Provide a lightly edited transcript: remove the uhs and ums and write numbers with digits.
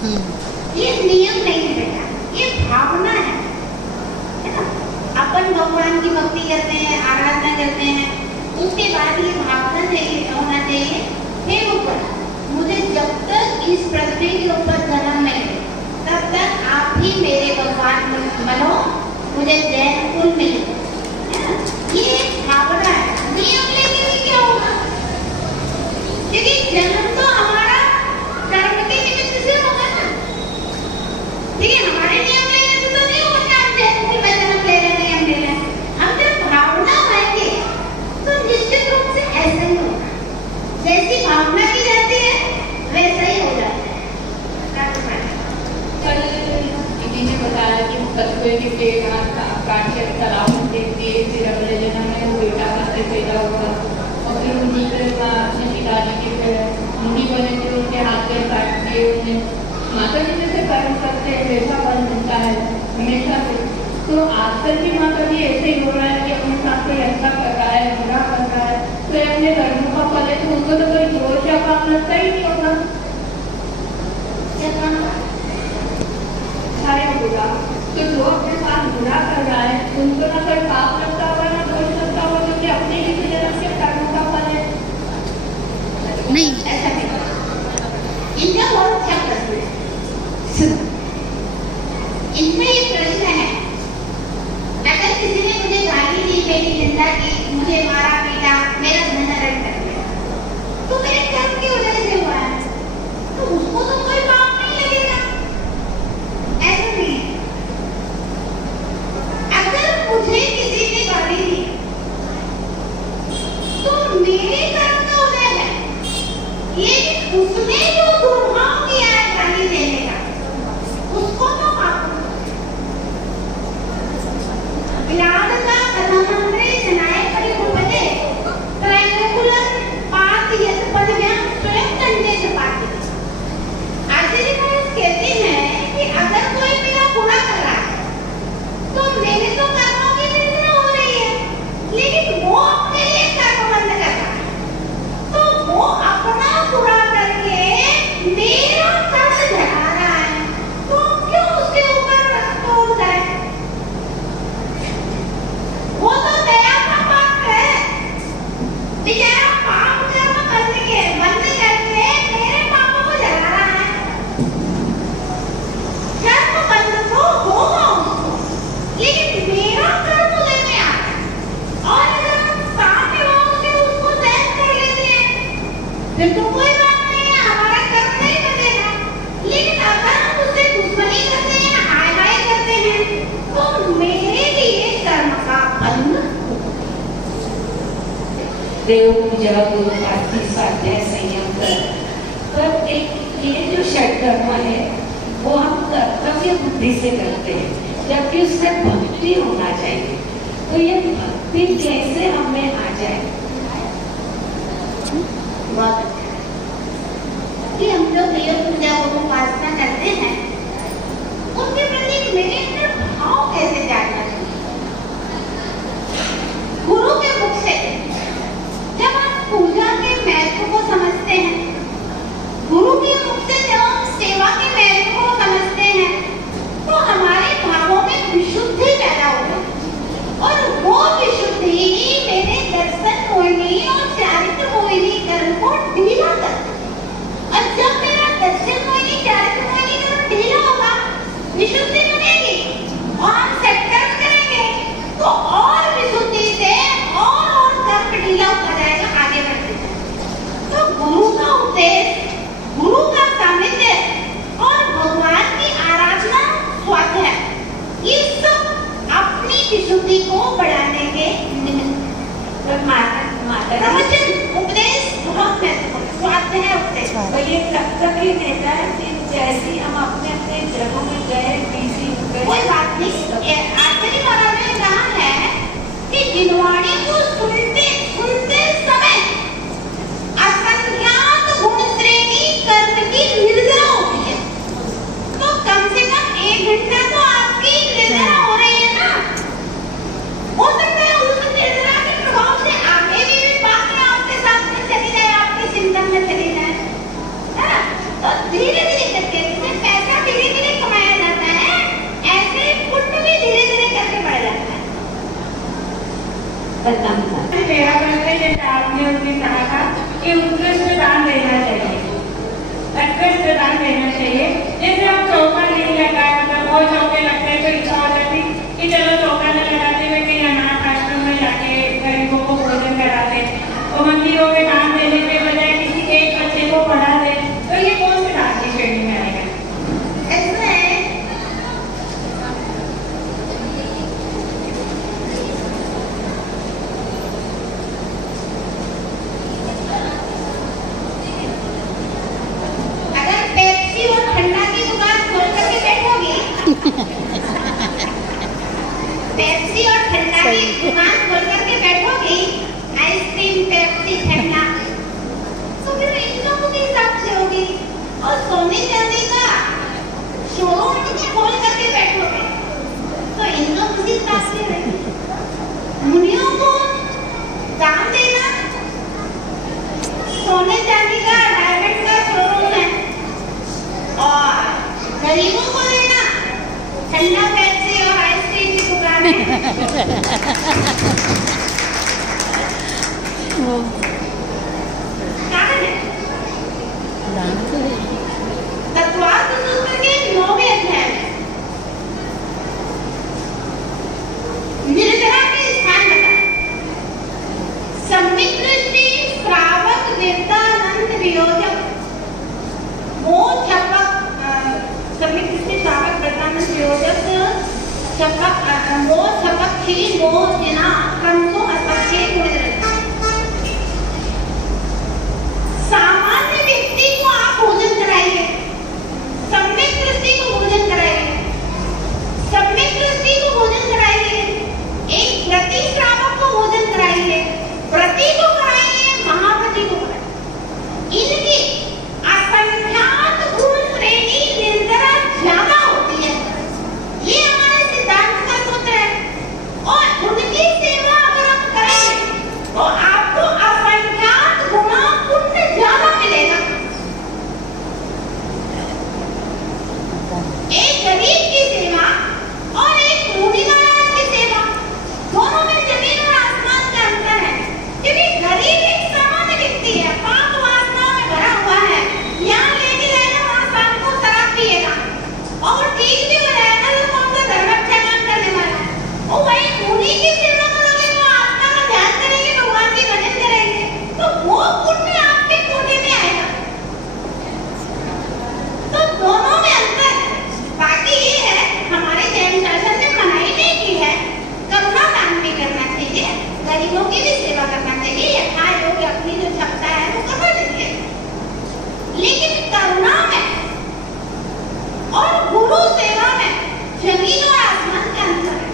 ये नियम नहीं है बेटा, ये भावना है ना। अपन भगवान की भक्ति करते हैं, आराधना करते हैं, उसके बाद ये भावना चाहिए होना चाहिए, हे ऊपर मुझे जब तक इस पृथ्वी के ऊपर जन्म है तब तक आप ही मेरे भगवान बनो, मुझे जैन कुल मिले, है ना। ये भावना है। नियम लेके भी क्या होगा, क्योंकि जन्म तो हमारा कर्म के निमित्त से होगा ना। ठीक है, हमारे नियम लेने से तो नहीं होगा कि हम जैन कुल में जन्म ले रहे हैं, नियम ले रहे हैं। हम जब भावना आएंगे तो निश्चित रूप से ऐसा ही होगा, जैसी भावना की जाती है वैसा ही हो जाता है। कल दीदी ने बताया कि कछुए के पेट काट के तालाब में फेंक दिए, फिर अगले जन्म में वो बेटा उससे पैदा हुआ और फिर उन्हीं के अपने पिताजी के मुनि बने थे, उनके हाथ पे काट दिए। उन्हें माता जी जैसे कर्म करते हैं वैसा फल मिलता है हमेशा से। तो आजकल की माता जी ऐसे ही हो रहा है कि अपने साथ कोई अच्छा कर रहा है, बुरा कर रहा है, तो अपने कर्मों का फल है, तो उनको तो कोई जोर या पाप लगता ही नहीं होगा। बुरा तो जो अपने साथ बुरा कर रहा है उनको ना कोई पाप लगता होगा ना दोष लगता होगा, क्योंकि अपने ही जन्म के कर्मों का फल है। नहीं, ऐसा नहीं। इनका बहुत अच्छा प्रश्न है। इनमें ये प्रश्न है, अगर किसी ने मुझे गाली दी, मेरी निंदा की, मुझे मारा पीटा, मेरा धन हरण कर दिया, तो मेरे कर्म की वजह से हुआ है, तो उसको तो कोई पाप नहीं लगेगा। ऐसा नहीं है। अगर मुझे किसी ने गाली दी तो मेरे कर्म का उदय है, लेकिन उसने जो दुर्भाव किया है गाली देने का, उसको तो पाप। विराट का कथामंत्रे जनाए परिभूपते त्रैलोक्यं पात यत् पदव्यं स्वयं दंडे च पाति। आचार्य महाराज कहते हैं कि अगर कोई मेरा बुरा कर रहा है तो मेरे तो कर्मों की निंदा हो रही है, लेकिन वो अपने लिए कर्म बंद कर रहा है, तो वो अपना बुरा करके मेरा कर्म ढका रहा है, तो क्यों उसके ऊपर तोड़ करें। वो तो दया का पात्र है, बेचारा पाप कर्म बंद करके मेरे पापों को जला रहा है। कर्म बंद तो होगा उसको, लेकिन मेरा कर्म उदय में आ रहा है, और अगर हम काम विभाग से उसको सहन कर लेते हैं फिर तो कोई बात नहीं है, हमारा कर्म नहीं बनेगा। लेकिन अगर हम उससे दुश्मनी करते हैं, हाय हाय करते हैं, तो मेरे लिए कर्म का बंध। देव पूजा, गुरु आरती, स्वाध्याय, संयम पर एक ये जो षटकर्म है वो हम कर्तव्य बुद्धि से करते हैं, जबकि उससे भक्ति होना चाहिए। तो ये भक्ति कैसे हमें आ जाए? बहुत अच्छा है कि हम लोग देव पूजा गुरु उपासना करते हैं, उनके प्रति मेरे अंदर भाव कैसे जागना चाहिए। गुरु के मुख से जब हम पूजा के महत्व को समझते हैं, गुरु के मुख से जब हम सेवा के महत्व को समझते हैं, तो हमारे भावों में विशुद्धि पैदा होती है, और वो विशुद्धि ही मेरे दर्शन मोहिनी और चारित्र मोहिनी कर्म को ढीला करती है। और जब मेरा दर्शन मोहिनी चारित्र मोहिनी कर्म ढीला होगा, विशुद्धि बनेगी और हम सत्कर्म करेंगे, तो और विशुद्धि से और कर्म ढीला होता जाएगा, आगे बढ़ते जाएंगे। तो गुरु का उद्देश्य, गुरु का सानिध्य और भगवान की आराधना, स्वाध्याय, ये सब अपनी विशुद्धि को बढ़ाने के निमित्त प्रवचन उपदेश बहुत महत्वपूर्ण। स्वाध्याय उपदेश तो ये तब तक ही रहता है कि जैसे हम अपने अपने जगहों में गए, बिजी हो गए, कोई बात नहीं। आचार्य महाराज ने कहा है कि जिनवाणी को सुनते सुनते समय असंख्यात गुण श्रेणी कर्म की निर्जरा होती है, तो कम से कम 1 घंटा तो आपकी निर्जरा हो रही है ना। हो सकता है उस निर्जरा के प्रभाव से आगे भी बातें आपके साथ में चली जाए, आपके चिंतन में चली जाए, है ना। तो धीरे धीरे करके बदनाम था। मेरा कहना है जैसे आपने उसने कहा था कि उत्कृष्ट दान देना चाहिए, उत्कृष्ट दान देना चाहिए। जैसे हम चौका नहीं लगाया, मतलब बहुत चौके लगते हैं तो इच्छा हो जाती कि चलो चौका न लगाते हुए कहीं अनाथ आश्रम में जाके गरीबों को भोजन करा दे, और मंदिरों में दान देने के बजाय किसी एक बच्चे को पढ़ा दे, तो ये कौन से दान की श्रेणी में आएगा? पेप्सी और ठंडा की दुकान खोल करके बैठोगी, आइसक्रीम, पेप्सी, ठंडा, तो फिर इन लोगों के हिसाब से होगी। और सोने चांदी का शोरूम खोल करके बैठोगे तो इन लोग उसी हिसाब से रहेंगे। मुनियों को दान देना, सोने चांदी का, डायमंड का शोरूम है, और गरीबों को देना ठंडा, पेप्सी और आइसक्रीम की दुकान है। कारण है तत्वार्थ सूत्र के 9वें अध्याय में निर्जरा के स्थान बताए। सम्यक दृष्टि, श्रावक, निर्तानंद, वियोजक, मोह, छपक, सम्यक दृष्टि, श्रावक, निर्तानंद, वियोजक, छपक, मोह, छपक, क्षीण, मोह, जिना, कंसो, अस्पक्षे, गुणरहित। सामान्य व्यक्ति को आप भोजन कराइए, सम्यक दृष्टि को भोजन कराइए, सम्यक दृष्टि को भोजन कराइए, एक प्रति श्रावक को भोजन कराइए, प्रति को कराइए, महाप्रति को कराइए। इनकी असंख्यात गुण श्रेणी निर्जरा ज्यादा होती है, ये हमारे सिद्धांत का सूत्र है। और उनकी सेवा अगर आप करेंगे तो आपको असंख्यात गुना पुण्य ज्यादा मिलेगा। एक गरीब की सेवा और एक मुनि महाराज की सेवा, दोनों में जमीन और आसमान का अंतर है। क्योंकि गरीब एक सामान्य व्यक्ति है, पाप वासना में भरा हुआ है, यहाँ लेके जाएगा, वहाँ शाम को शराब पिएगा, और ठीक भी हो जाएगा तो कौन सा धर्म अच्छा काम करने वाला है। और वही मुनि की सेवा करोगे तो आत्मा का ध्यान करेंगे, भगवान की भजन करेंगे, तो वो पुण्य आपके कोटे में आएगा। तो दोनों में अंतर है। बाकी ये है, हमारे जैन शासन ने मनाही नहीं की है, करुणा दान भी करना चाहिए, गरीबों की भी सेवा करना चाहिए, यथायोग्य अपनी जो क्षमता है वो करना चाहिए। लेकिन करुणा में और गुरु सेवा में जमीन और आसमान का अंतर है।